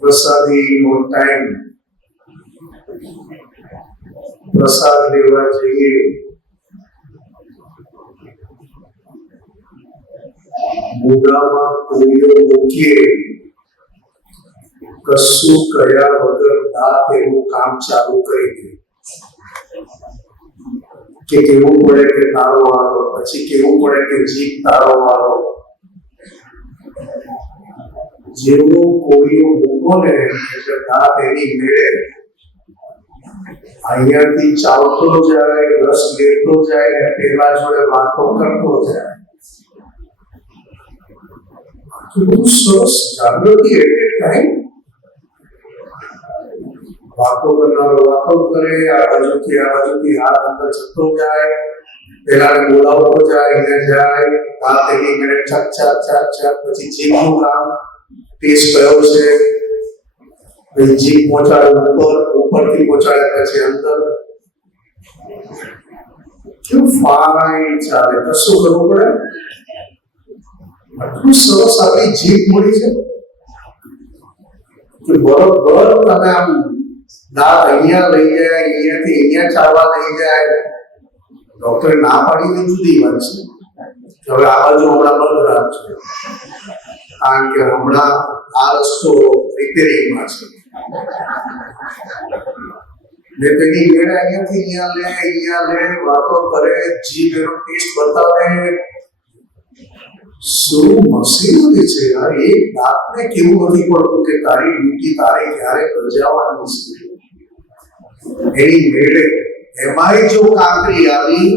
પ્રસાદીનો time, પ્રસાદ લેવા જઈએ, મોઢામાં કોળીઓ મૂકીએ, કશું કર્યા વગર દાંત એવું કામ ચાલુ કરી દે કે કેવું પડે કે તારો વાળો, પછી કેવું પડે કે જીભ તારો વાળો. જેવો કોળીઓ મૂકો ને એટલે દાંત એની મેળે અહીંયાથી ચાલતો જાય, રસ લેતો જાય ને પેલા જોડે વાતો કરતો જાય. બહુ સરસ જાગૃતિ એટલે ટાઈમ. વાતો કરનારો વાતો કરે, આ બાજુથી હાથ અંદર જતો જાય, પેલાને બોલાવતો જાય, એને જાય, હાથ એની મેળે ચક ચક ચક ચક. પછી જીભનું કામ, ટેસ્ટ કયો છે, જીભ પહોંચાડે ઉપર, ઉપરથી પહોંચાડે પછી અંદર. કેવું ફાઇન ચાલે, કશું કરવું પડે. આટલું સરસ આપણી જીભ મળી છે કે બરોબર તમે આમ દાંત અહીંયા લઈ જાય, અહીંયાથી અહીંયા ચાલવા લઈ જાય. ડોક્ટરે ના પાડીને જુદી વાત છે કે હવે આ બાજુ હમણાં બંધ રાખજો, કારણ કે હમણાં આ રસ્તો રિપેરિંગમાં છે. ને તેની મેળે અહીંયાથી અહીંયા લે, વાતો કરે, જીભ એનો ટેસ્ટ બતાવે. શું મશીનરી છે યાર! એક દાંતને કેવું નથી પડતું કે તારી ડ્યુટી તારે ક્યારે બજાવવાની છે. એની મેળે એમાંય જો કાંકરી આવી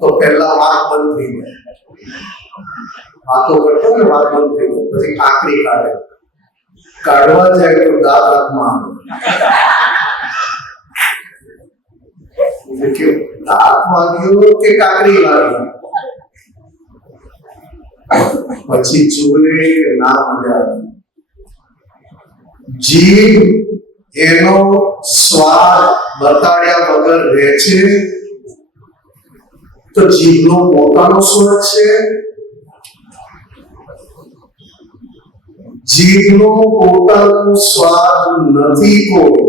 તો પહેલા વાત બંધ થઈ જાય. વાતો કરતો ને વાત બંધ થઈ જાય, પછી કાંકરી કાઢે. કાઢવા જાય તો દાંત હાથમાં આવે. દાંત વાગ્યો કે કાંકરી વાગ્યો, પછી જોડે ના મજા આવે. જીભ એનો સ્વાદ બતાડ્યા વગર રહે છે તો જીભનો પોતાનો સ્વાદ છે. જીભનો પોતાનો સ્વાદ નથી કોઈ,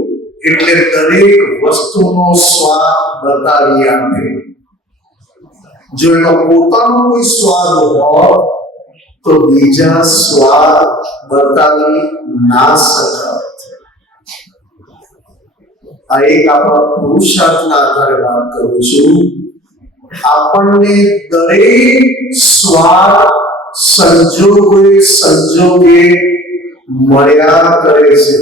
એટલે દરેક વસ્તુનો સ્વાદ બતાવી આપે. જો એનો પોતાનો કોઈ સ્વાદ હોય તો બીજા સ્વાદ બતાવી ના શકાય. આ એક આપણા પુરુષાર્થના આધારે વાત કરું છું. આપણને દરેક સ્વાદ સંજોગે મળ્યા કરે છે.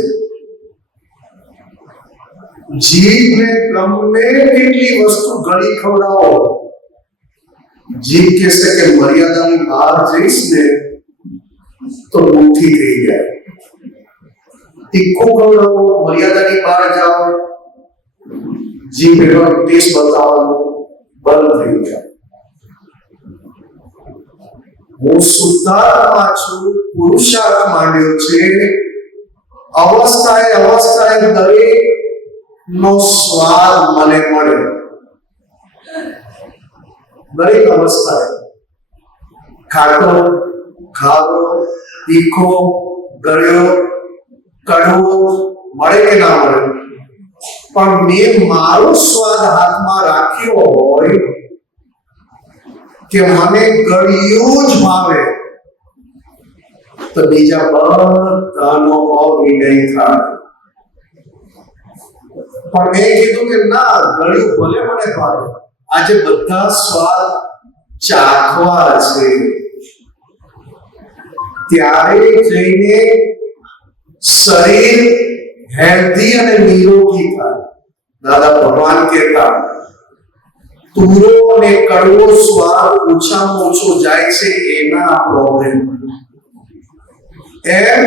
જીભને ગમે તેટલી વસ્તુ ગળી ખવડાવો, જીભ કહેશે કે મર્યાદાની બહાર જઈશ ને તો દુઃખી થઈ જાય. તીખું ખવડાવો, મર્યાદાની બહાર જાઓ, જીભ એનો ટેસ્ટ બતાવવાનું બંધ થઈ જાય. હું શુદ્ધાત્મા છું, પુરુષાર્થ માંડ્યો છે. અવસ્થાએ દરેક નો સ્વાદ મને મળે. દરેક અવસ્થાએ ખાટો, ખારો, તીખો, ગળ્યો, કડવો મળે કે ના મળે, પણ મેં મારો સ્વાદ હાથમાં રાખ્યો હોય કે મને ગળ્યું જ ભાવે તો બીજા બધાનો અવિનય થાય. પણ મેં કીધું કે ના, ગળ્યું ભલે મને ભાવે, આજે બધા સ્વાદ ચાખવા છે, ત્યારે જઈને શરીર હેલ્ધી અને નિરોગી થાય. દાદા ભગવાન કહેતા તુરો અને કડવો સ્વાદ ઓછામાં ઓછો જાય છે એના પ્રોબ્લેમ. એમ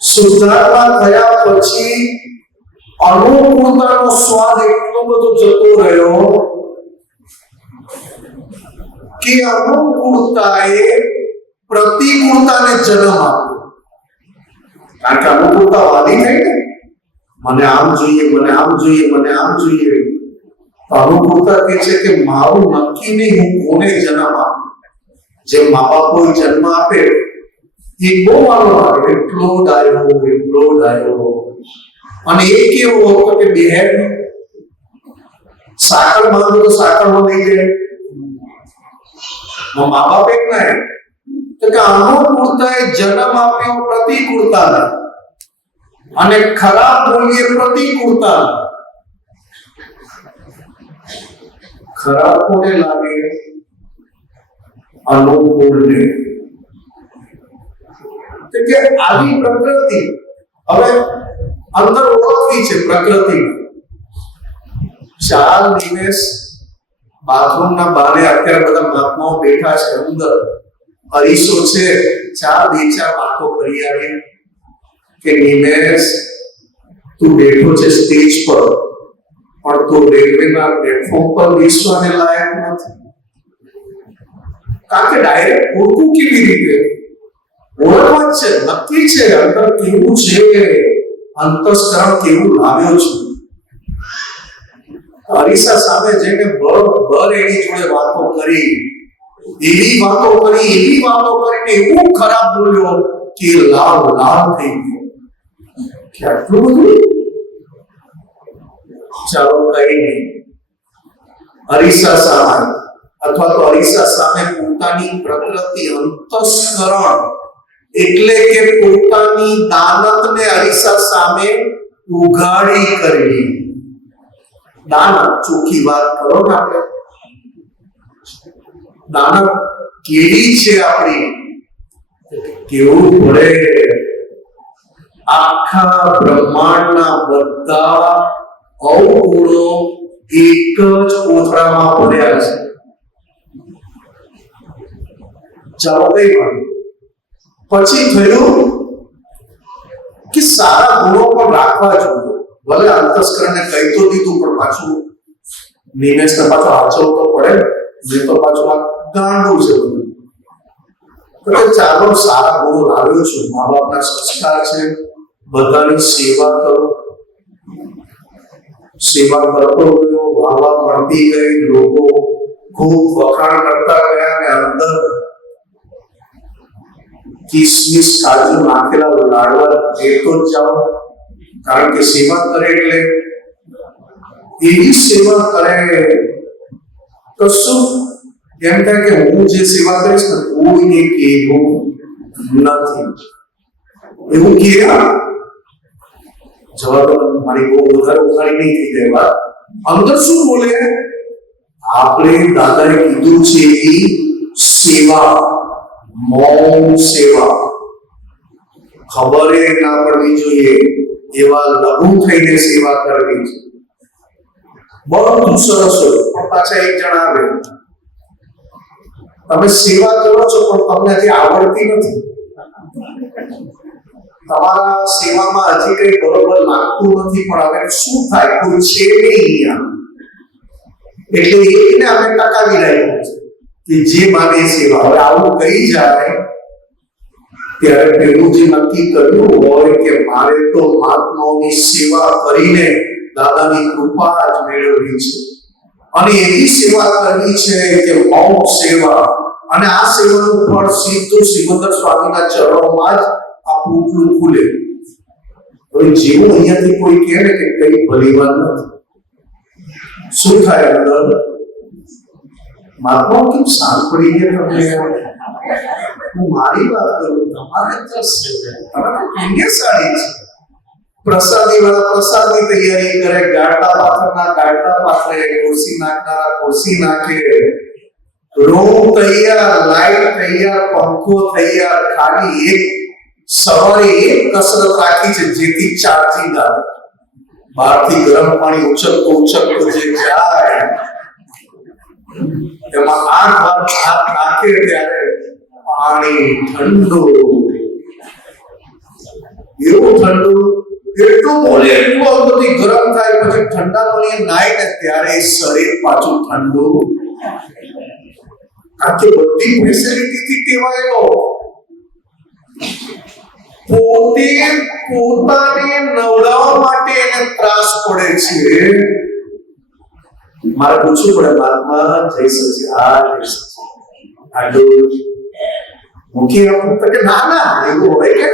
શુદ્ધાત્મા થયા પછી અનુકૂળતાનો સ્વાદ એટલો બધો જતો રહ્યો કે અનુકૂળતાએ પ્રતિકૂળતાને જન્મ આપ્યો. કારણ કે અનુકૂળતા વાદી થઈ ને, મને આમ જોઈએ, મને આમ જોઈએ, મને આમ જોઈએ. અનુકૂળતા કહે છે કે મારું નક્કી નહીં હું કોને જન્મ આપું. જે મા બાપ કોઈ જન્મ આપે એક બહુ વાલો આવે, એટલો ડાયો. અને એ કેવો હતો કે બહેન સાકર માંગો તો સાકરમાં લઈ જાય. મા બાપ એક ના તો કે અનુકૂળતાએ જન્મ આપ્યો પ્રતિકૂળતા અને ખરાબ બોલીએ પ્રતિકૂળતા. ખરાબ કોને લાગે? અનુકૂળને. તો કે આવી પ્રકૃતિ હવે અંદર ઓળખવી છે. પ્રકૃતિ 4 નિમેષ બાથરૂમના બારે અત્યારે બધા મહાત્માઓ બેઠા છે, અંદર અરીસો છે, 4 વાતો કરી આવી કે નિમેષ તું બેઠો છે સ્ટેજ પર, પણ તું રેલવેના પ્લેટફોર્મ પર બેસવાને લાયક નથી. કારણ કે ડાયરેક્ટ ઓળખું કેવી રીતે? ઓળખવા જ છે, નક્કી છે અંદર કેવું છે, અંતસ્કરણ કેવું લાવ્યો છે. અરીસા સામે જઈને બરોબર એની જોડે વાતો કરી, એવી વાતો કરીને એવું ખરાબ બોલ્યો કે લાલ થઈ ગયો. કે આટલું બધું? ચાલો કઈ નહીં. અરીસા સામે અથવા તો અરીસા સામે પોતાની પ્રકૃતિ અંતસ્કરણ એટલે કે પોતાની દાનતને અરીસા સામે ઉઘાડી કરવી. દાનત ચોખ્ખી વાત કરો ને, આપણે દાનત કેવી છે આપણી, કેવું પડે. આખા બ્રહ્માંડના બધા અવગુણો એક જ કોથળામાં ભર્યા છે. ચાલો કઈ વાત. પછી થયું કે સારા ગુણો પણ રાખવા જોઈએ. ભલે અંતસ્કરણને કહી તો દીધું, પણ પાછું નિમેષને પાછો આચરવું તો પડે. મેં તો પાછું આ ગાંડું છે બધું. તો ચાલો સારા ગુણો લાવ્યો છું, મા બાપના સંસ્કાર છે, બધાની સેવા કરો. સેવા કરતો ગયો, વાવા મળતી ગઈ, લોકો ખૂબ વખાણ કરતા ગયા અને અંદર કિસમિસ કાજુ નાખેલા લાડવા દેતો જ જાઓ. કારણ કે સેવા કરે એટલે એવી સેવા કરે તો શું એમ થાય કે હું જે સેવા કરીશ ને કોઈને કહેવું નથી. એવું કે જવાબ મારી બહુ વધારે ઉઘાડી નહીં થઈ જાય વાત. અંદર શું બોલે? આપણે દાદાએ કીધું છે એવી સેવા, મૌન સેવા. ખબર ના પડવી જોઈએ એવા લઘુ થઈને સેવા કરવી છે. બહુ સરસ હોય. પણ પાછા એક જણ આવે, તમે સેવા કરો છો પણ તમને હજી આવડતી નથી, તમારા સેવામાં હજી કઈ બરોબર લાગતું નથી, પણ હવે શું થાય, કોઈ છે નહીં એટલે એકને અમે ટકાવી રહ્યા છે કે જે માને સેવા. હવે આવું કહી જાય ત્યારે પેલું જે નક્કી કર્યું હોય કે મારે તો મહાત્માઓની સેવા કરીને દાદાની કૃપા જ મેળવવી છે અને એવી સેવા કરવી છે કે મૌન સેવા. અને આ સેવાનું ફળ સીધું સિમંદર સ્વામીના ચરણોમાં જ આ પૂતળું ખુલે. હવે જેવું અહીંયાથી કોઈ કહે ને કે કઈ ભલી વાત નથી, શું થાય અંદર? મહાત્મા કેમ શાંત પડી ગયા તમને? હું મારી વાત કરું, તમારે પુણ્યશાળી છે. પ્રસાદી વાળા પ્રસાદની તૈયારી કરે, ગાડલા પાથરના ગાડલા પાથરે, ખુરશી નાખનારા ખુરશી નાખે, રૂમ તૈયાર, લાઈટ તૈયાર, પંખો તૈયાર. ખાલી એક સવારે એક કસરત રાખી છે જેથી ચાર્જિંગ આવે. બહારથી ગરમ પાણી ઉછળતો જે જાય એમાં 8 વાર હાથ નાખે ત્યારે પાણી ઠંડુ, એવું ઠંડુ, એટલું બોલે એટલું અંદરથી ગરમ થાય. પછી ઠંડા પાણી નાય ને ત્યારે શરીર પાછું ઠંડુ. કારણ કે બધી ફેસિલિટીથી ટેવાયેલો, પોતે પોતાને નવડાવવા માટે એને ત્રાસ પડે છે. મારે પૂછવું પડે, મહાત્મા જઈ શકશે? હા જઈ શકશે. આટલું મૂકી આપું તો કે ના ના એવું હોય કે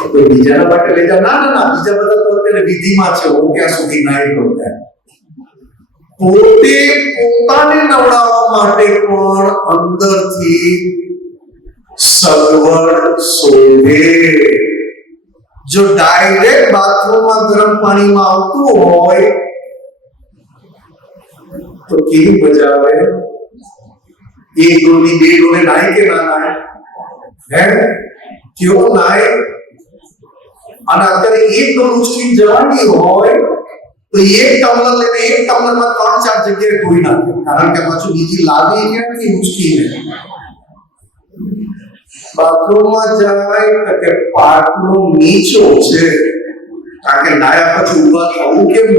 કોઈ બીજાના માટે લઈ જાવ, ના ના ના બીજા બધા તો અત્યારે વિધિમાં છે, હું ક્યાં સુધી નાઈ લઉં. પોતે પોતાને નવડાવવા માટે પણ અંદરથી સગવડ શોધે. જો ડાયરેક્ટ બાથરૂમમાં ગરમ પાણીમાં આવતું હોય તો કેવી મજા આવે. એક ડોલની બે ડોલે નાય કે ના નાય, હે કેવો નાય. અને અત્યારે એક ડોલ ઉચકી જવાની હોય તો એક ટમ્બલર લઈને એક ટમ્બલરમાં 3-4 જગ્યાએ ધોઈ નાખે, કારણ કે પાછું બીજી લાવી ક્યાંથી ઉચકીને. બાથરૂમમાં જાય તો કે પાટલો નીચો છે, કારણ કે નાયા પછી ઊભા થવું કેમ.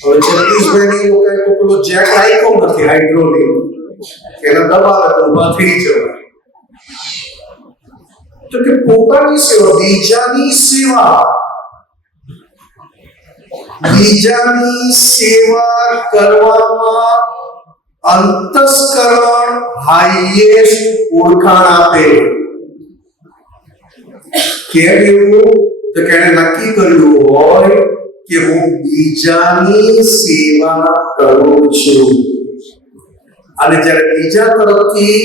હવે જગદીશભાઈ એ લોકોએ તો પેલો જેક રાખ્યો નથી હાઇડ્રોલિક, એને દબાવે તો ઊભા થઈ જવાય. તો કે પોતાની સેવા, બીજાની સેવા કરવામાં અંતસ્કરણ હાઈએસ્ટ ઓળખાણ આપે. કેમ એવું? તો કે એને નક્કી કર્યું હોય કે હું બીજાની સેવા કરું છું, અને જ્યારે બીજા તરફથી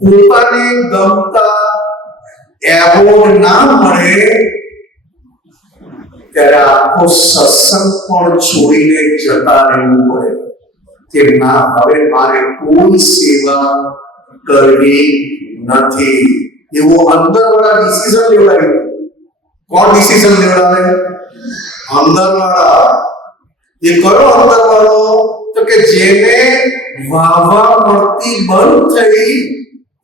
પોતાને ગમતા એવોર્ડ ના મળે ત્યારે આખો સત્સંગ પણ છોડીને જતા રહેવું પડે કે ના હવે મારે કોઈ સેવા કરવી નથી. એવો અંદરવાળા ડિસિઝન લેવડાવ્યો. કોણ ડિસિઝન લેવડાવે? અંદરવાળા. એ કયો અંદરવાળો? તો કે જેને વાવા મળતી બંધ થઈ,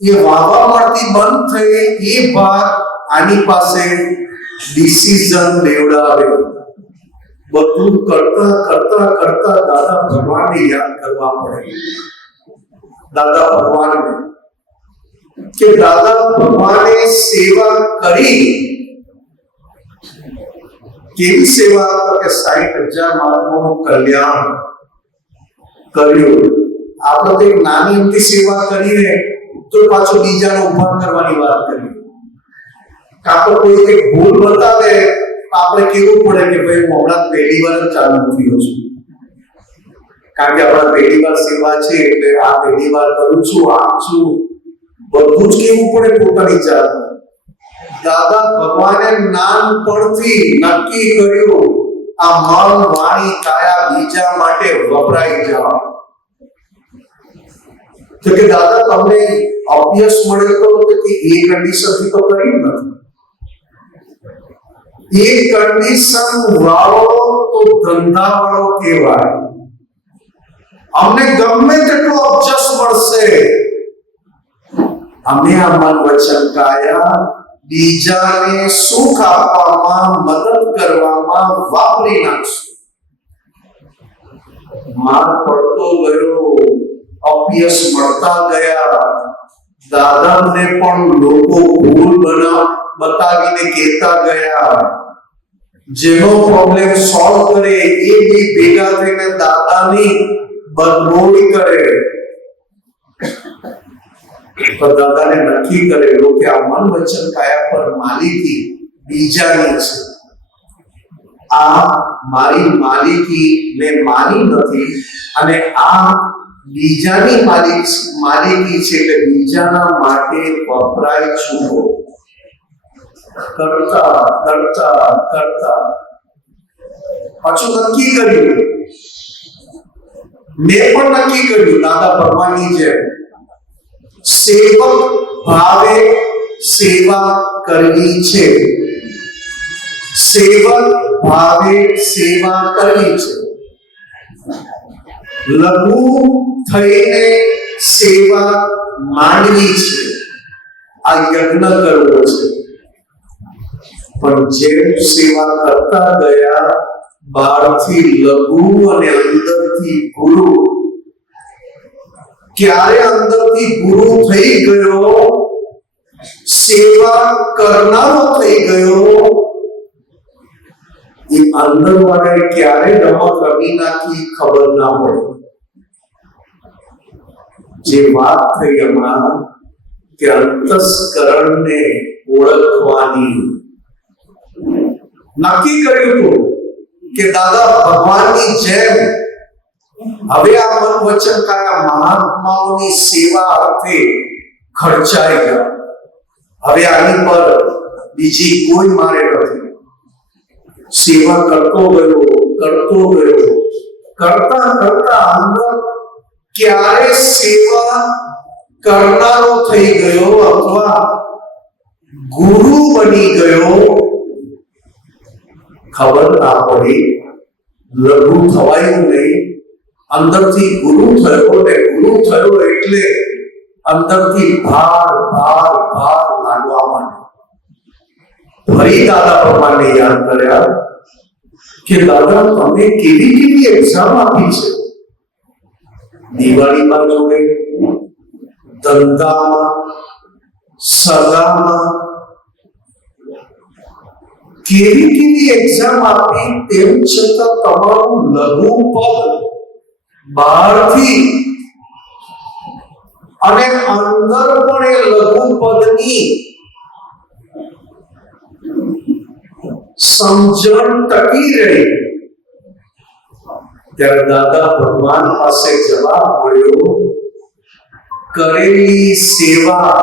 એ વાવા મળતી બંધ થઈ એ ભાગ આની પાસે ડિસિઝન લેવડાવે. બધું કરતા કરતા કરતા દાદા ભગવાનને યાદ કરવા પડે. દાદા ભગવાનને કે દાદા ભગવાને સેવા કરી. કેવી સેવા? કે 60,000 માનવોનું કલ્યાણ કર્યું. આપણે તો એક નાની અમથી સેવા કરીને તો પાછો બીજાને ઉભા કરવાની વાત કરી. કાં તો કોઈ એક ભૂલ બતાવે આપણે કેવું પડે કે ભાઈ હું હમણાં પહેલી વાર જ ચાલુ થયો છું, કારણ કે આપણા પહેલી વાર સેવા છે એટલે આ પહેલી વાર કરું છું, આમ છું, બધું જ કેવું પડે પોતાની જાત. દાદા ભગવાને નાનપણથી નક્કી કર્યું આ મન વાણી કાયા બીજા માટે વપરાઈ જાવ. તો કે દાદા તમને અભ્યાસ મળે તો કે એ કન્ડિશનથી તો કરી નથી. એ કન્ડિશન વાળો તો ધંધા વાળો કહેવાય. અમને ગમે તેટલો અભ્યાસ મળશે, અમે આ મન વચન કાયા બીજાને સુખ આપવામાં મદદ કરવામાં વાપરી નાખશું. માર પડતો ગયો, અભ્યાસ મળતા ગયા, દાદાને પણ લોકો ભૂલ બતાવીને કહેતા ગયા. જેનો પ્રોબ્લેમ સોલ્વ કરે એ બી ભેગા થઈને દાદાની બદનામી કરે. તો દાદાને નક્કી કરેલું કે આ મન વચન કાયા પર માલિકી બીજાની છે. આ મારી માલિકી મેં માની નથી, અને આ બીજાની માલિકી છે એટલે બીજાના માટે વપરાય છું. કરતા કરતા કરતા પાછું નક્કી કર્યું. મેં પણ નક્કી કર્યું દાદા ભગવાનની જેમ સેવક ભાવે સેવા કરવી છે. સેવક ભાવે સેવા કરવી છે. લઘુ થઈને સેવા માંડવી છે. આ યજ્ઞ કરવો છે. પણ જેમ સેવા કરતા ગયા બહારથી લઘુ અને અંદરથી ગુરુ. ક્યારે અંદરથી ગુરુ થઈ ગયો, સેવા કરનારો થઈ ગયો, એ અંદર વાળાએ ક્યારે રમત રમી નાખી ખબર ના પડે. જે વાત થઈ હમણાં કે અંતસ્કરણને ઓળખવાની નક્કી કર્યું હતું કે દાદા ભગવાનની જેમ હવે આ મન વચન કાયા મહાત્માઓની સેવા અર્થે ખર્ચાઈ ગયા. હવે આની પર બીજી કોઈ મારે નથી. સેવા કરતો ગયો કરતા કરતા અંદર ક્યારે સેવા કરનારો થઈ ગયો અથવા ગુરુ બની ગયો ખબર ના પડી. લઘુ થવાયું નહીં, અંદરથી ગુરુ થયો ને ગુરુ થયો એટલે અંદરથી ભાર ભાર ભાર લાગવા માંડ્યો. ફરી દાદા ભગવાનને યાદ કર્યા કે દાદા તમે કેવી કેવી એક્ઝામ આપી છે. દિવાળીમાં જોડે, ધંધામાં, સગામાં કેવી કેવી એક્ઝામ આપી, તેમ છતાં તમારું લઘુ પદ બહારથી અને અંદર પણ એ લઘુ પદની સમજણ ટકી રહી. ત્યારે દાદા ભગવાન પાસે જવાબ મળ્યો, કરેલી સેવા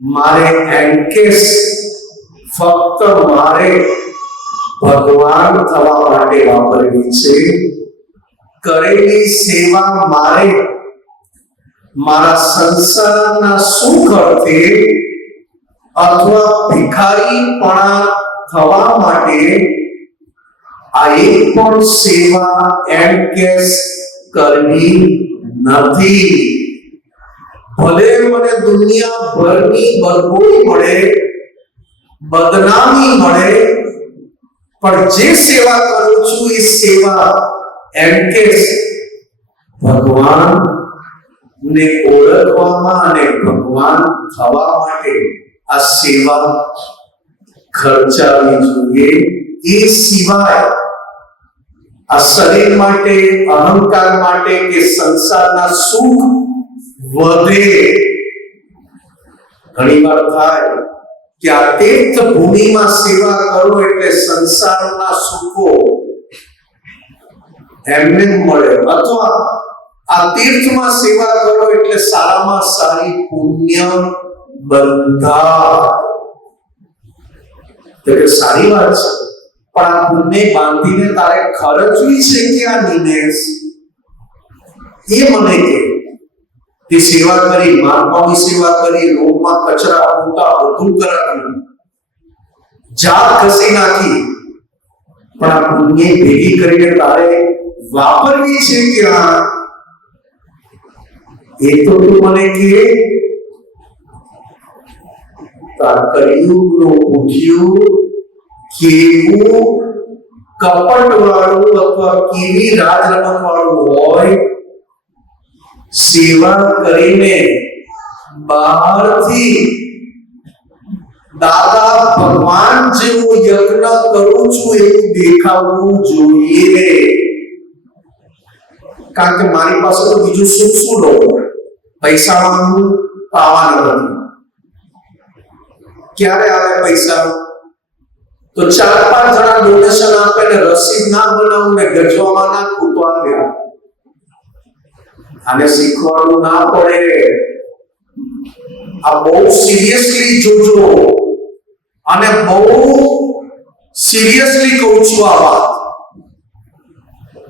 મારે એન્કેસ ફક્ત મારે ભગવાન થવા માટે વાપરવી છે. કરેલી સેવા મારે મારા સંસારના સુખ અર્થે અથવા ભિખારીપણા થવા માટે આ એક પણ સેવા એમ કેસ કરવી નથી. ભલે મને દુનિયાભરની બરગોઈ મળે, બદનામી મળે, પણ જે સેવા કરું છું એ સેવા એમ કેસ ભગવાન ને ઓળખવામાં અને ભગવાન થવા માટે આ સેવા ખર્ચાવી જોઈએ. એ સિવાય આ શરીર માટે, અહંકાર માટે કે સંસારના સુખ વધે. ઘણી વાર થાય કે આ તીર્થ ભૂમિમાં સેવા કરો એટલે સંસારના સુખો એમને મળે, અથવા આ તીર્થમાં સેવા કરો એટલે સારામાં સારી પુણ્ય બંધાય. તો કે સારી વાત છે, પણ આ પુણ્ય બાંધીને તારે ખર્ચવી છે ક્યાં નિમેષ? એ મને કે સેવા કરી, મહાત્માની સેવા કરી, રોગમાં કચરા પોતા બધું કરાવ્યું, જાત ઘસી નાખી, પણ આ પુણ્ય ભેગી કરીને તારે વાપરવી છે ક્યાં? એ તો તું મને કે કળિયુગનું ઉઠ્યું કેવું કપટ વાળું અથવા કેવી રાજરમત વાળું હોય, સેવા કરીને બહારથી દાદા ભગવાન જેવો યજ્ઞ કરું છું એવું દેખાવું જોઈએ. કારણ કે મારી પાસે તો બીજું શું શું લો, પૈસા માંગુ પાવાના નથી. ક્યારે આવે પૈસા? તો 4-5 જણા ડોનેશન આપે ને રસીદ ના બનાવું ને ગજવામાં નાખું તો આવ્યા. આને શીખવાડવું ના પડે. આ બહુ સિરિયસલી જોજો અને બહુ સિરિયસલી કહું છું આ વાત.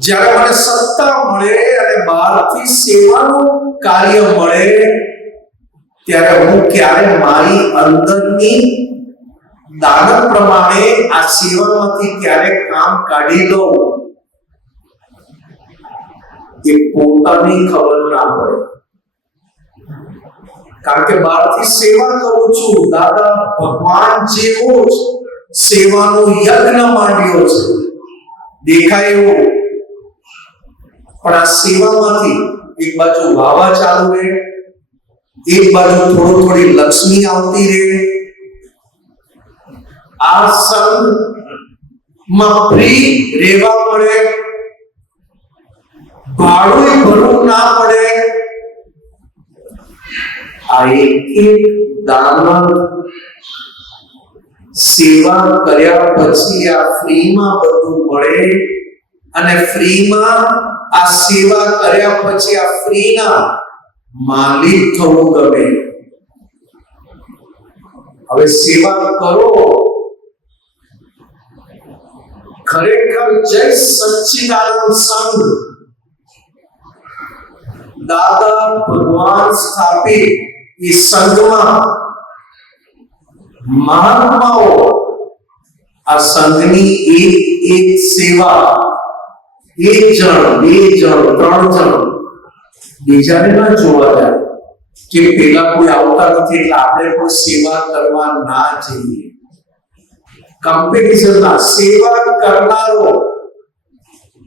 જ્યારે મને સત્તા મળે અને બહારથી સેવાનું કાર્ય મળે ત્યારે હું ક્યારે મારી અંદરની દાનત પ્રમાણે આ સેવામાંથી ક્યારે કામ કાઢી દઉં એ પોતાની ખબર ના પડે. કારણ કે બહારથી સેવા કરું છું, દાદા ભગવાન જેવો જ સેવાનો યજ્ઞ માંડ્યો છે, દેખાય એવો. પણ આ સેવામાંથી એક બાજુ વાવા ચાલુ રહે, એક બાજુ થોડી લક્ષ્મી આવતી રહે. આ સંઘમાં ફ્રી રહેવા પડે, ભાડું ભરવું ના પડે, આ એક દાન સેવા કર્યા પછી આ ફ્રીમાં બધું મળે અને ફ્રીમાં આ સેવા કર્યા પછી આ ફ્રીના માલિક થવું ગમે. હવે સેવા કરો, ખરેખર જય સચ્ચિદાનંદ સંઘ દાદા ભગવાન સ્થાપિત એ સંઘમાં મહાત્માઓ આ સંઘની એક સેવા એક જણ, બે જણ, ત્રણ જણ બીજાને ના જોવા જાય કે પેલા કોઈ આવતા નથી એટલે આપણે પણ સેવા કરવા ના જઈએ. કમ્પેરિઝન ના, સેવા કરનારો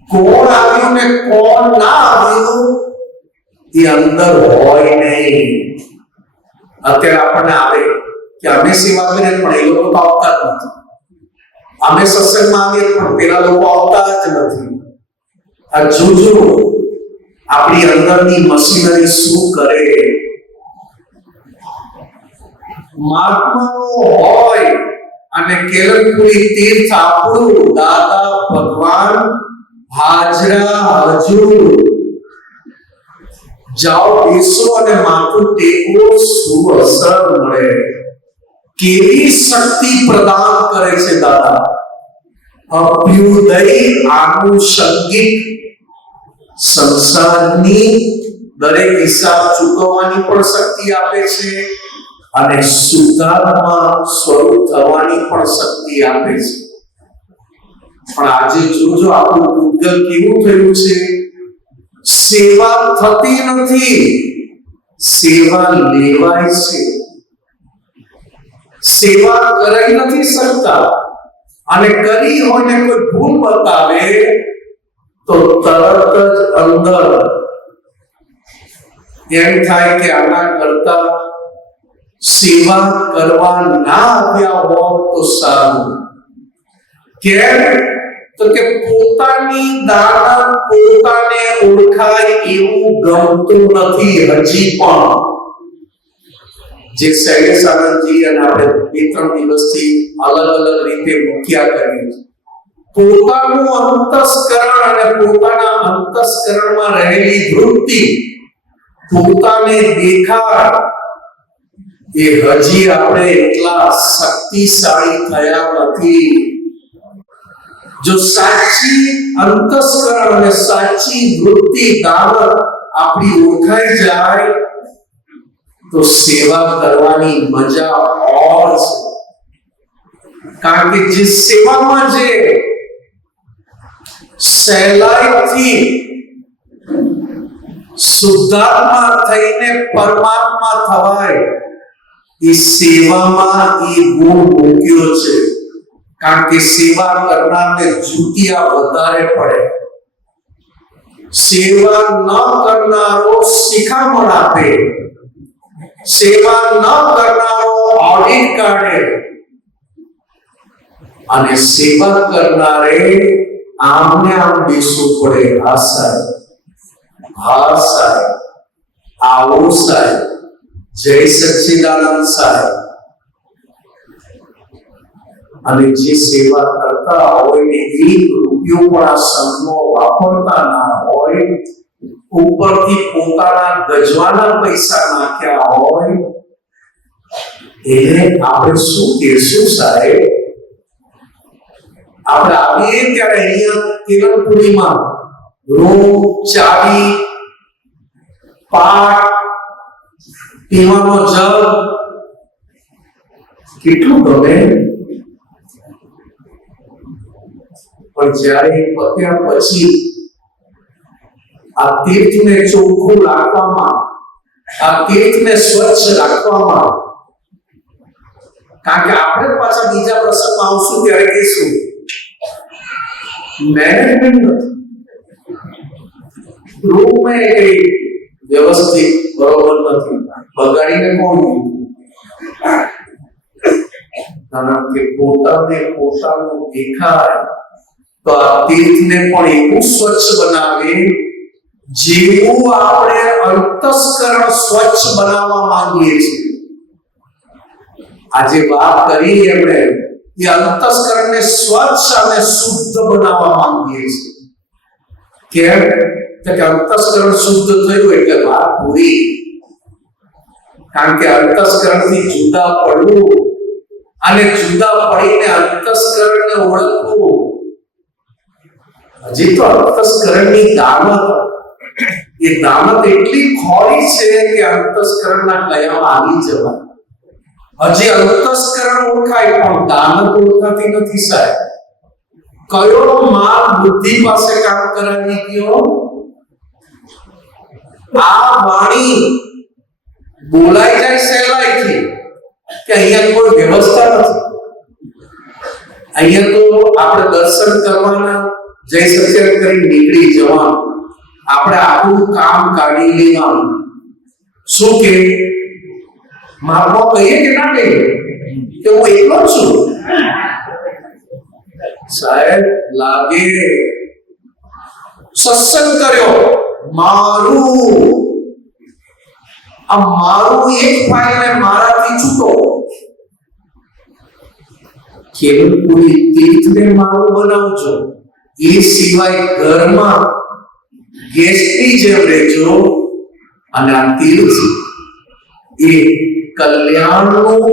કોણ આવ્યું ને કોણ ના આવ્યું એ અંદર હોય નહીં. અત્યારે આપણને આવે કે અમે સેવા કરીએ પણ એ લોકો તો આવતા જ નથી, અમે સત્સંગમાં આવીએ પણ પેલા લોકો આવતા જ નથી. આ જોજો આપણી અંદરની મશીનરી શું કરે. મહાત્માઓ હોય અને કેલનપુરી તીર્થ આપણું દાદા ભગવાન હાજરા હજુર જાઓ બેસો અને માથું ટેકો, શું અસર મળે, કેવી શક્તિ પ્રદાન કરે છે દાદા. અભ્યુદય આનુષંગિક સંસારની દરેક હિસાબ ચૂકવવાની પણ શક્તિ આપે છે અને સુધારમાં સ્વરૂપ થવાની પણ શક્તિ આપે છે. પણ આજે જોજો આપણું ઉદ્ગલ કેવું થયું છે. સેવા થતી નથી, સેવા લેવાય છે. સેવા કરી નથી શકતા અને કરી હોય ને કોઈ ભૂલ બતાવે તો તરત જ અંદર એમ થાય કે આના કરતા સેવા કરવા ના આવ્યા હોત તો સારું. કેમ? તો કે પોતાની દાનત પોતાને ઓળખાય એવું ગમતું નથી હજી પણ. જે શૈલેષ આનંદજી અને આપણે 2-3 દિવસથી અલગ અલગ રીતે મૂક્યા કરીએ, પોતાનું અંતસ્કરણ અને પોતાના અંતસ્કરણમાં રહેલી વૃત્તિ પોતાને દેખાય એ હજી આપણે એટલા શક્તિશાળી થયા નથી. જો સાચી અંતસ્કરણ અને સાચી વૃત્તિ દાનત આપણી ઓળખાઈ જાય તો સેવા કરવાની મજા ઓર છે. કારણ કે જે સેવામાં જે સહેલાઈથી શુદ્ધાત્મા થઈને પરમાત્મા થવાય એ સેવામાં એ ગુણ મૂક્યો છે. કારણ કે સેવા કરનારને જુટિયા વધારે પડે. સેવા ન કરનારો શિખામણ આપે, સેવા ન કરનારો ઓડિટ કાઢે અને સેવા કરનારે આમને આમ બેસવું પડે. હા સાહેબ, હા સાહેબ, આવો સાહેબ, જય સચ્ચિદાનંદ સાહેબ. અને જે સેવા કરતા હોય ને 1 રૂપિયો પણ આ સંઘનો વાપરતા ના હોય, ઉપરથી પોતાના ગજવાના પૈસા નાખ્યા હોય, એને આપણે શું કહેશું સાહેબ? આપણે આવીએ ત્યારે અહીંયા કેલનપુરીમાં રૂમ, ચાવી, પાટ, પીવાનો જગ કેટલું ગમે. પણ જ્યારે પત્યા પછી આ તીર્થને ચોખ્ખું રાખવામાં, આ તીર્થને સ્વચ્છ રાખવામાં, કારણ કે આપણે પાછા બીજા પ્રસંગમાં આવશું ત્યારે કહીશું મેનેજમેન્ટ રૂમમાં કઈ વ્યવસ્થિત બરોબર નથી, બગાડીને કોણ દીધું? કારણ કે પોતાને પોતાનું દેખાય તો આ તીર્થને પણ એવું સ્વચ્છ બનાવે જેવું આપણે અંતસ્કરણ સ્વચ્છ બનાવવા માંગીએ છીએ, આજે વાત કરી એમણે એ અંતસ્કરણને સ્વચ્છ અને શુદ્ધ બનાવવા માંગીએ છીએ. કેમ? કે અંતસ્કરણ શુદ્ધ થયું એટલે વાત પૂરી. કારણ કે અંતસ્કરણથી જુદા પડવું અને જુદા પડીને અંતસ્કરણને ઓળખવું, હજી તો અંતસ્કરણની દામત, એ દામત એટલી ખોરી છે કે અંતસ્કરણના કયામાં આવી જવાય. હજી અંતસ્કરણ ઓળખાય પણ દામત ઓળખાતી નથી સાહેબ. કયો માલ બુદ્ધિ પાસે કામ કરાવી ગયો? આ વાણી બોલાઈ જાય સહેલાઈથી કે અહીંયા કોઈ વ્યવસ્થા નથી, અહીંયા તો આપણે દર્શન કરવાના, જય સત્સંગ કરી નીકળી જવાનું, આપણે આખું કામ કાઢી લેવાનું. શું કે મારમાં કહીએ કે ના કહીએ કે હું એકલો જ છું? સાહેબ લાગે સત્સંગ કર્યો મારું, આ મારું એક ફાઇલ ને મારાથી છૂટો, કેવલ પૂરી તીર્થને મારું બનાવજો, એ સિવાય ઘરમાં ગેસ્ટની જેમ રહેજો. અને આ તીર્થ એ કલ્યાણનું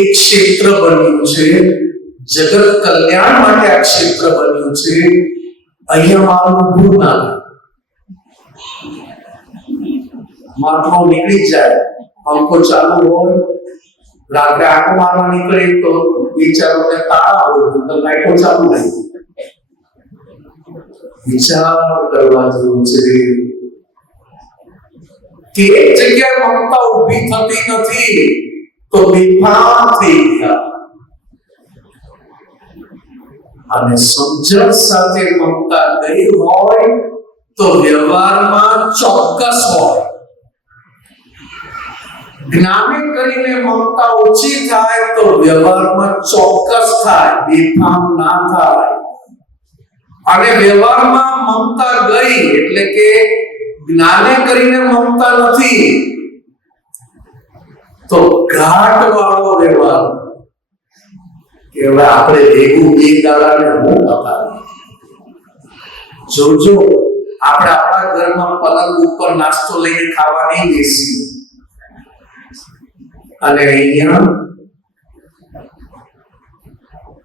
એક ક્ષેત્ર બન્યું છે, જગત કલ્યાણ માટે આ ક્ષેત્ર બન્યું છે. અહીંયા મારું ભૂલ ના થાય. માટલો નીકળી જાય, પંખો ચાલુ હોય, રાત્રે આંખો મારવા નીકળે તો વિચારોને તાળા હોય, તો લાઈટો ચાલુ રહી. વિચાર કરવા જેવું છે કે એક જગ્યાએ મમતા ઊભી થતી નથી તો બેફામ થઈ ગયા. અને સમજણ સાથે મમતા ગઈ હોય તો વ્યવહારમાં ચોક્કસ હોય. જ્ઞાને કરીને મમતા ઓછી થાય તો વ્યવહારમાં ચોક્કસ થાય, બેફામ ના થાય. અને વ્યવહારમાં મમતા ગઈ એટલે કે જ્ઞાને કરીને મમતા નથી તો ઘાટ વાળો વ્યવહાર કે હવે આપણે ભેગું બે દાડાને હું બતાવી. જોજો આપણે આપણા ઘરમાં પલંગ ઉપર નાસ્તો લઈને ખાવા નહીં બેસી, અને અહીંયા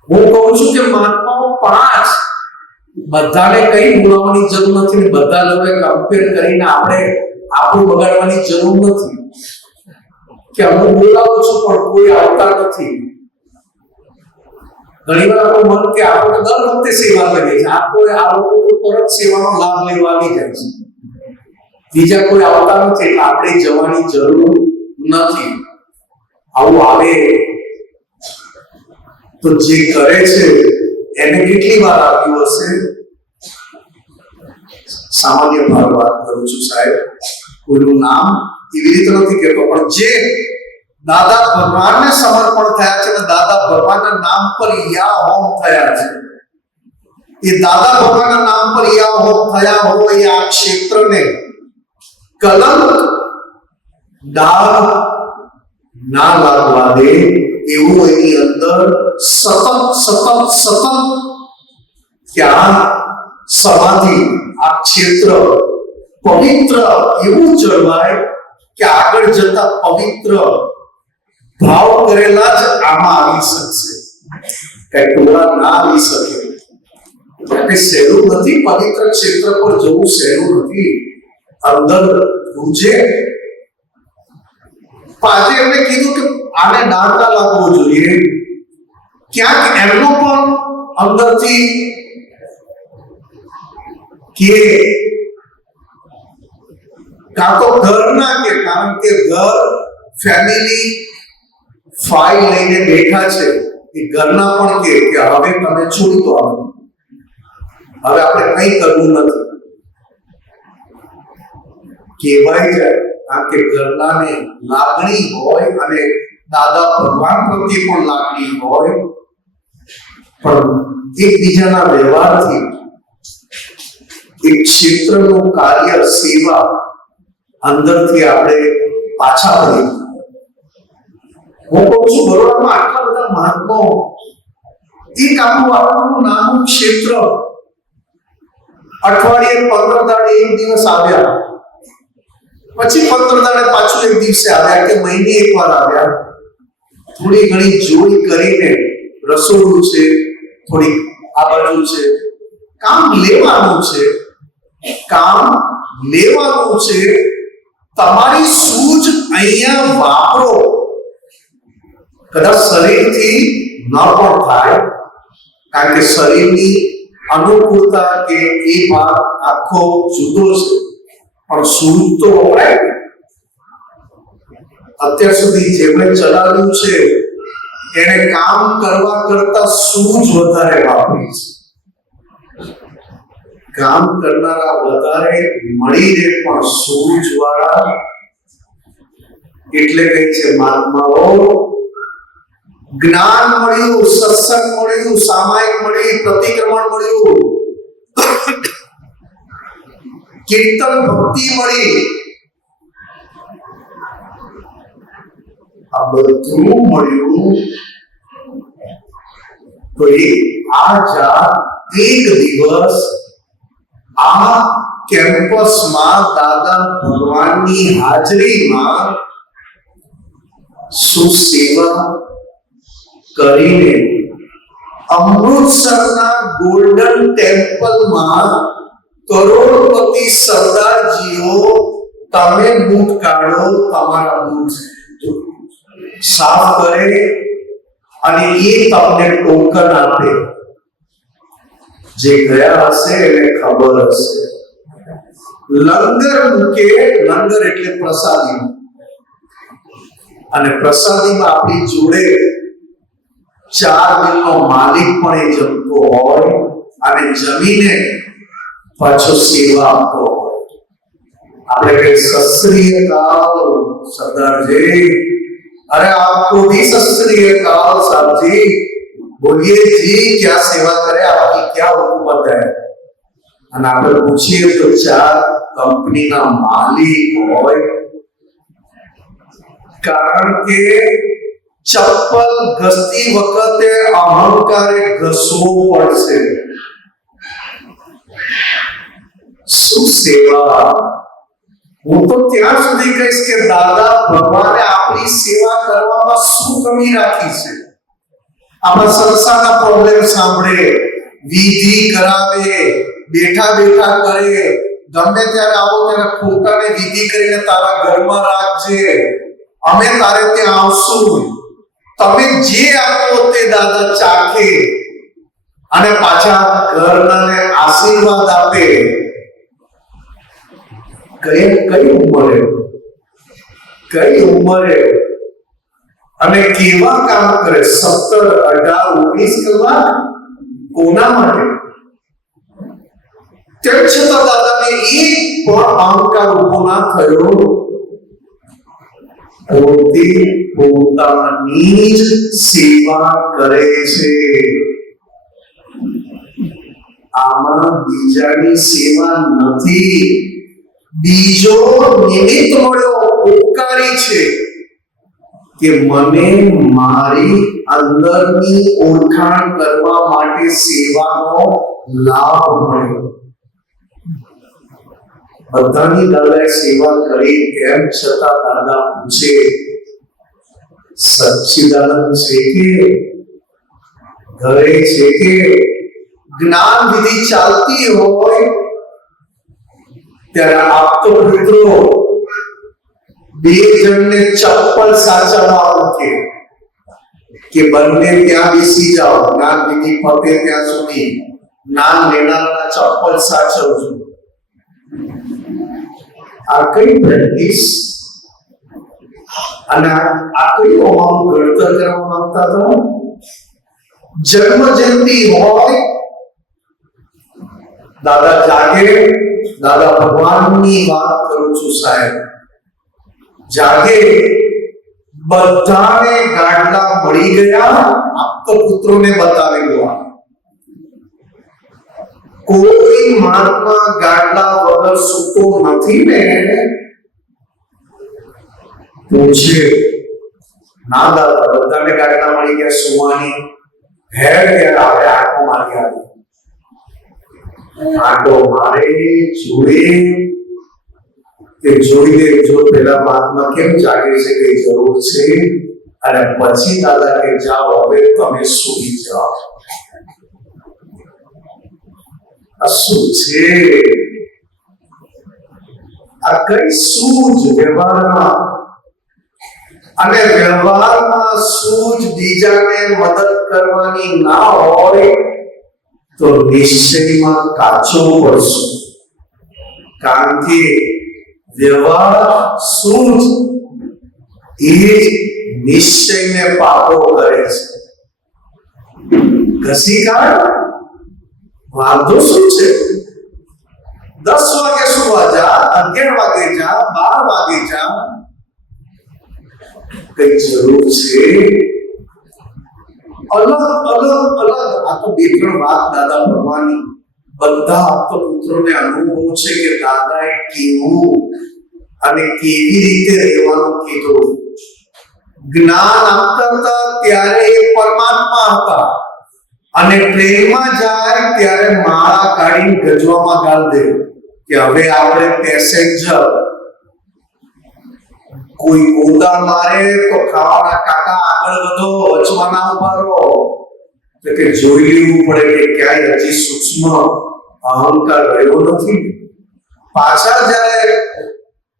હું કહું છું કે મહાત્માઓ 5 બધાને કઈ બોલાવવાની જરૂર નથી, બધા જોડે કમ્પેર કરીને આપણે આપણું બગાડવાની જરૂર નથી કે હું બોલાવું છું પણ કોઈ આવતા નથી. ઘણી વાર આપણું મન કે આપણે દર વખતે સેવા કરીએ છીએ, આ લોકો તરત સેવાનો લાભ લેવા આવી જાય છે, બીજા કોઈ આવતા નથી એટલે આપણે જવાની જરૂર નથી. આવું આવે તો જે કરે છે એને કેટલી વાર આવ્યું હશે? સામાન્ય ભાવ વાત કરું છું સાહેબ, કોઈનું નામ એવી રીતે નથી કહેતો, પણ જે દાદા ભગવાનને સમર્પણ થયા છે અને દાદા ભગવાનના નામ પર યા હોમ થયા છે, એ દાદા ભગવાનના નામ પર યા હોમ થયા હોય આ ક્ષેત્રને કલંક ડાઘ ના લાગવા દે એવું એની અંદર સતત ત્યાં સમાધિ આ ક્ષેત્ર પવિત્ર એવું જળવાય કે આગળ જતા પવિત્ર ભાવ કરેલા જ આમાં આવી શકશે, કઈ ટોળા ના આવી શકે. એટલે સહેલું નથી, પવિત્ર ક્ષેત્ર પર જવું સહેલું નથી, અંદર ગુંજે. આજે એમણે કીધું કે આને ડાઘ ના લાગવો જોઈએ, ક્યાંક એમનો પણ અંદરથી કે કાં તો ઘરના કે કારણ કે ઘર ફેમિલી ફાઇલ લઈને બેઠા છે, એ ઘરના પણ કે હવે તમે છોડી દો, હવે આપણે કંઈ કરવું નથી કહેવાય જાય. કારણ કે ઘરનાને લાગણી હોય અને દાદા ભગવાન પ્રત્યે પણ લાગણી હોય, પણ એકબીજાના વ્યવહારથી એક ક્ષેત્રનું કાર્ય સેવા અંદરથી આપણે પાછા પડી. હું કહું છું બરોડામાં આટલા બધા મહાત્માઓ, એક આપણું નાનું ક્ષેત્ર અઠવાડિયે 15 દાડે એક દિવસ આવ્યા, પછી 15 દાડે પાછું એક દિવસે આવ્યા કે મહિને એકવાર આવ્યા. થોડી ઘણી જોઈ કરીને રસોડું છે, થોડી આ બાજુ છે, કામ લેવાનું છે, કામ લેવાનું છે. તમારી સૂઝ અહીંયા વાપરો. કદાચ શરીરથી ન પણ થાય, કારણ કે શરીરની અનુકૂળતા કે એ ભાગ આખો જુદો છે, પણ સૂઝ તો વપરાય. અત્યાર સુધી જેમણે ચલાવ્યું છે એને કામ કરવા કરતા સૂઝ વધારે વાપરી છે. કામ કરનારા વધારે મળીને પણ સૂઝ વાળા, એટલે કહે છે મહાત્માઓ, જ્ઞાન મળ્યું, સત્સંગ મળ્યું, સામાયિક મળી, પ્રતિક્રમણ મળ્યું, કીર્તન ભક્તિ મળી, આ બધું મળ્યું તો આ જાત એક દિવસ આ કેમ્પસમાં દાદા ભગવાનની હાજરીમાં સુસેવા કરીને અમૃતસરના ગોલ્ડન ટેમ્પલમાં કરોડપતિ સરદારજીઓ તમે બૂટ કાઢો, તમારા બૂટ સાફ કરે અને એ તમને ટોકન આપે. જે ગયા હશે એને ખબર હશે. લંગર મૂકે, લંગર એટલે પ્રસાદી, અને પ્રસાદીમાં આપણી જોડે 4 દિનનો માલિક પણ એ જમતો હોય અને જમીને પાછો સેવા આપતો હોય. આપણે કહીએ સત શ્રી અકાલ સરદારજી, अरे आपको भी सत श्री अकाल साहब जी, बोलिए जी क्या सेवा करे, आपकी क्या हुकूमत है. અને આપણે પૂછીએ તો 4 કંપનીના માલિક હોય. કારણ કે ચપ્પલ ઘસતી વખતે અહંકારે ઘસવો પડશે. શું સેવા. હું તો ત્યાં સુધી કહીશ કે દાદા ભગવાને આપણી સેવા કરવામાં શું કમી રાખી છે. આમાં સંસારના પ્રોબ્લેમ સાંભળે, વિધિ કરાવે, બેઠા બેઠા કરે, ગમે ત્યારે આવો ત્યારે ખોટાને વિધિ કરીને તારા ઘરમાં રાખજે, અમે તારે ત્યાં આવશું, તમે જે આપો તે દાદા ચાખે અને પાછા ઘરનાને આશીર્વાદ આપે. કઈ ઉંમરે અને કેવા કામ કરે. 17, 18, 19 કલાક કોના માટે? તેમ છતાં દાદાને એક પણ અહંકાર ઉભો ના થયો. પોતે પોતાની જ સેવા કરે છે. આમાં બીજાની સેવા નથી. બીજો નિમિત્ત મળ્યો, ઉપકારી છે કે મને મારી અંદરની ઓળખાણ કરવા માટે સેવાનો લાભ મળ્યો. બધાની દાદાએ સેવા કરી, તેમ છતાં દાદા પૂછે સચ્ચિદાનંદ છે કે ઘરે છે કે જ્ઞાન વિધિ ચાલતી હોય ત્યારે આપતો મિત્રો 2 જણને ચપ્પલ સાચવવા મૂકે કે બંને ત્યાં બેસી જાઓ, જ્ઞાન વિધિ પતે ત્યાં સુધી જ્ઞાન લેનારના ચપ્પલ સાચવજો. આ કઈ પ્રેક્ટિસ અને આ કઈ અમારું ઘડતર કરવા માંગતા હતા. જન્મ જયંતિ હોય, દાદા જાગે, દાદા ભગવાનની વાત કરું છું સાહેબ, જાગે, બધાને ગાડલા મળી ગયા, આપતો પુત્રોને બતાવેલું. કોઈ મહાત્મા ગાડલા વગર સૂતો નથી ને? પૂછે ના દાદા, બધાને ગાડલા મળી ગયા સુવાની. હેડ ત્યારે આપણે આંખો મારી આવી. આંખો મારે જોડે કે જોઈ લે જો પેલા મહાત્મા કેમ જાગે છે, કઈ જરૂર છે, અને પછી દાદા કે જાઓ હવે તમે સૂઈ જાઓ. આ શું છે? આ કઈ સૂઝ વ્યવહારમાં, અને વ્યવહારમાં સૂઝ બીજાને મદદ કરવાની ના હોય તો નિશ્ચયમાં કાચો પડશો. કારણ કે વ્યવહાર સૂઝ એ જ નિશ્ચયને પાકો કરે છે. ઘસી કાઢ, વાંધો શું છે? 10 વાગે સુવા જા, 11 વાગે જા, 12 વાગે જા, કઈ જરૂર છે? અલગ આ તો 2-3 વાત દાદા ભગવાનની બધા આપતો પુત્રોને અનુભવ છે કે દાદાએ કેવું અને કેવી રીતે રહેવાનું કીધું. જ્ઞાન આપતા હતા ત્યારે એ પરમાત્મા હતા, અને ટ્રેનમાં જાય ત્યારે માળા કાઢીને ગજવામાં ગાળ દે કે હવે આપણે પેસેન્જર. કોઈ ગોદા મારે તો ખાવાના કાકા આગળ વધો, વચમાં ના ઉભા રહો. તો કે જોઈ લેવું પડે કે ક્યાંય હજી સૂક્ષ્મ અહંકાર રહ્યો નથી. પાછા જ્યારે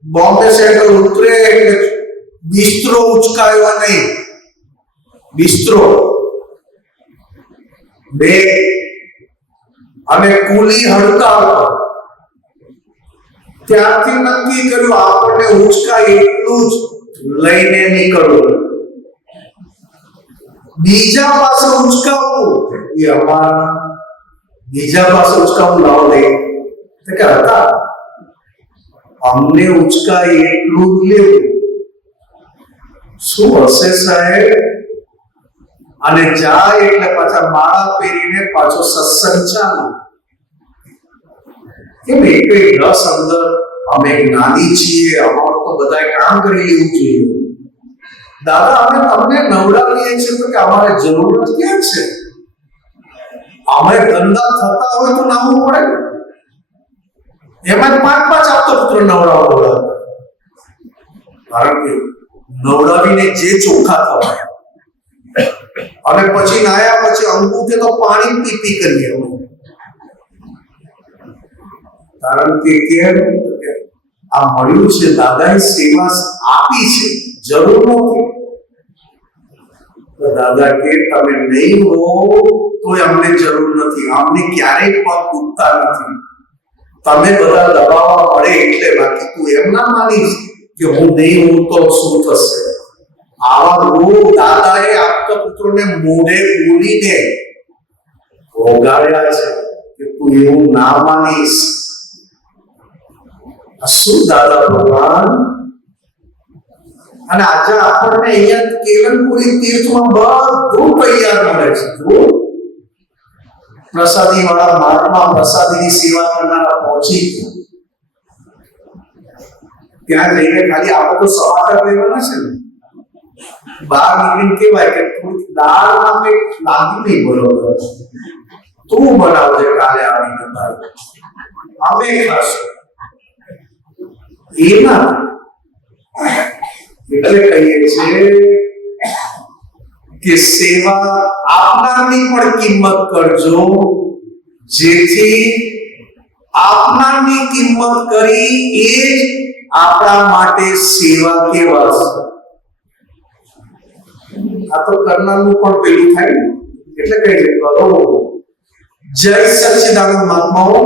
બોમ્બે સેન્ટ્રલ ઉતરે એટલે બિસ્તરો ઉચકાયો નહીં. બિસ્તરો બે અને કુલી હડતાળ. ત્યારથી નક્કી કર્યું આપણને ઉચકાય એટલું જ લઈને નીકળવું, બીજા પાસે ઉચકાવવું એ અમારા. બીજા પાસે ઉચકાવવું લાવ દે કે હતા અમને ઉચકાય એટલું જ લેવું. શું હશે સાહેબ? અને જાય એટલે પાછા માળા પહેરીને પાછો સત્સંગ ચાલુ. કેમ એક રસ અંદર, અમે જ્ઞાની છીએ, અમારું તો બધા કામ કરી લેવું જોઈએ. દાદા અમે તમને નવડાવીએ છીએ તો કે અમારે જરૂરત ક્યાં છે? અમે ગંદા થતા હોય તો નામવું પડે. એમાં 5 આપતો પુત્ર નવડાવવા. કારણ કે નવડાવીને જે ચોખ્ખા થવાય, અને પછી નાયા પછી અંગૂઠે તો પાણી પીપી કરીએ. કારણ કે કેમ આ મળ્યું છે, દાદાએ સેવા આપી છે, જરૂર નથી. દાદા કે તમે નહીં હો તોય અમને જરૂર નથી, અમને ક્યારેય પગ દુખતા નથી. તમે બધા દબાવવા પડે એટલે. બાકી તું એમ ના માનીશ કે હું નહીં હું તો શું થશે? આવા રોગ દાદાએ આપતા પુત્રોને મોઢે બોલીને ભોગાડ્યા છે કે તું એવું ના માનીશ. શું દાદા ભગવાન! અને આજે આપણને અહીંયા કેવલપુરી તીર્થમાં બધું તૈયાર મળે છે. પ્રસાદી વાળા માર્ગમાં પ્રસાદીની સેવા કરનારા પહોંચી ગયા. ત્યાં જઈને ખાલી આપણે તો સમાચાર લેવાના છે ને. બહાર નીકળીને કેવાય કે થોડી દાળમાં કંઈક લાગી નહીં બરોબર, તું બનાવજે કાલે આવીને તારે અમે ખાશું. એના એટલે કહીએ છીએ કે સેવા આપનારની પણ કિંમત કરજો, જેથી આપનારની કિંમત કરી એ જ આપણા માટે સેવા કહેવાશે. આ તો કરનારનું પણ પેલું થાય એટલે કઈ કરો. જય સચ્ચિદાનંદ મહાત્માઓ.